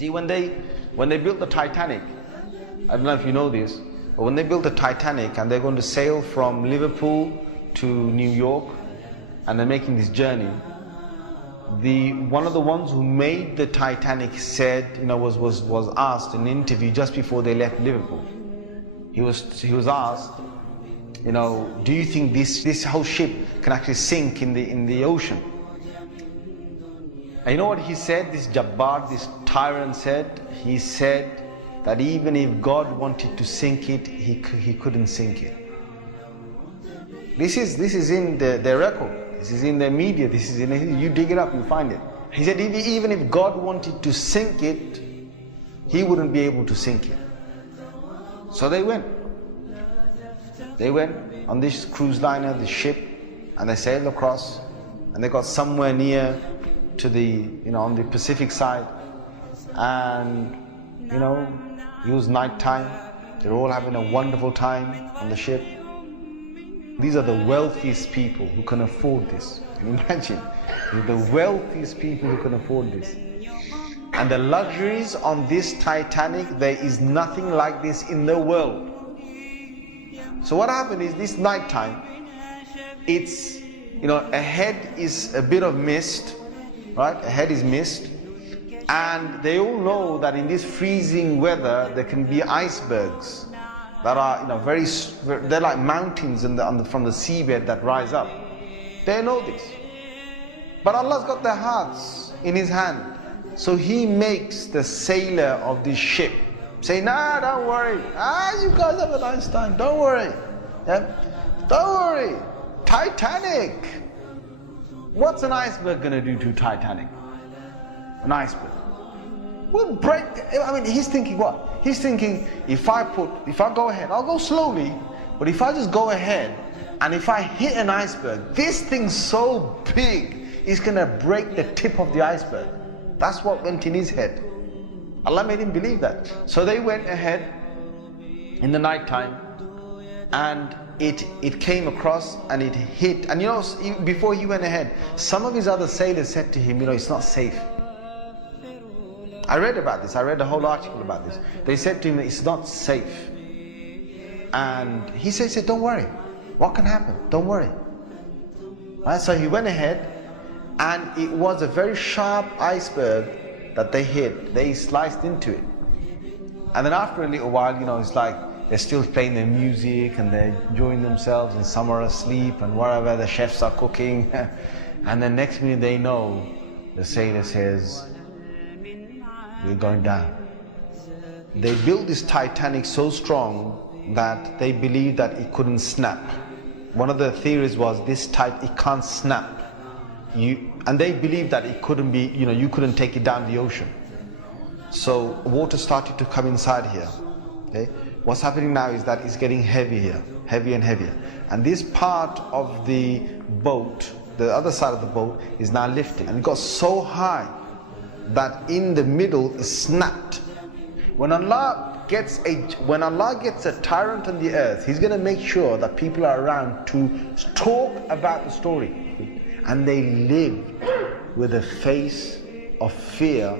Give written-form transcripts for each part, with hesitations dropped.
See, when they built the Titanic, I don't know if you know this, but when they built the Titanic and they're going to sail from Liverpool to New York, and they're making this journey, one of the ones who made the Titanic said, was asked in an interview just before they left Liverpool. He was asked, do you think this whole ship can actually sink in the ocean? And you know what he said? This Jabbar, this tyrant said. He said that even if God wanted to sink it, he couldn't sink it. This is in their record. This is in their media. This is you dig it up, you find it. He said even if God wanted to sink it, he wouldn't be able to sink it. So they went. They went on this cruise liner, this ship, and they sailed across, and they got somewhere near to the, on the Pacific side, and it was night time. They're all having a wonderful time on the ship. These are the wealthiest people who can afford this. Can you imagine? They're the wealthiest people who can afford this. And the luxuries on this Titanic, there is nothing like this in the world. So what happened is, this night time, it's, ahead is a bit of mist, right? Ahead is mist. And they all know that in this freezing weather, there can be icebergs that are, they're like mountains from the seabed that rise up. They know this. But Allah's got their hearts in His hand. So He makes the sailor of this ship say, nah, don't worry. You guys have a nice time. Don't worry. Yeah? Don't worry. Titanic. What's an iceberg going to do to Titanic? An iceberg will break. He's thinking what? He's thinking, if I go ahead, I'll go slowly, but if I just go ahead and if I hit an iceberg, this thing's so big, it's going to break the tip of the iceberg. That's what went in his head. Allah made him believe that. So they went ahead in the night time, and it came across and it hit. And before he went ahead, some of his other sailors said to him, it's not safe. I read about this. I read a whole article about this. They said to him, it's not safe. And he said, don't worry. What can happen? Don't worry. Right? So he went ahead, and it was a very sharp iceberg that they hit. They sliced into it. And then after a little while, it's like they're still playing their music and they're enjoying themselves, and some are asleep and wherever the chefs are cooking. And then next minute they know, the sailor says, we're going down. They built this Titanic so strong that they believed that it couldn't snap. One of the theories was it can't snap. And they believed that it couldn't be, you couldn't take it down the ocean. So water started to come inside here. Okay? What's happening now is that it's getting heavier, heavier and heavier. And this part of the boat, the other side of the boat, is now lifting. And it got so high that in the middle is snapped. When Allah gets a tyrant on the earth, He's going to make sure that people are around to talk about the story. And they lived with a face of fear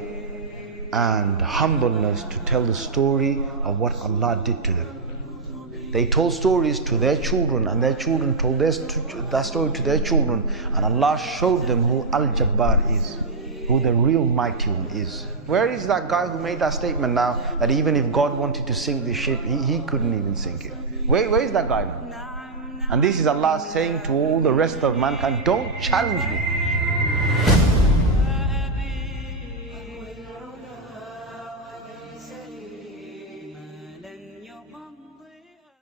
and humbleness to tell the story of what Allah did to them. They told stories to their children, and their children told that story to their children, and Allah showed them who Al-Jabbar is, who the real mighty one is. Where is that guy who made that statement now, that even if God wanted to sink this ship, he couldn't even sink it? Where is that guy now? And this is Allah saying to all the rest of mankind, don't challenge me.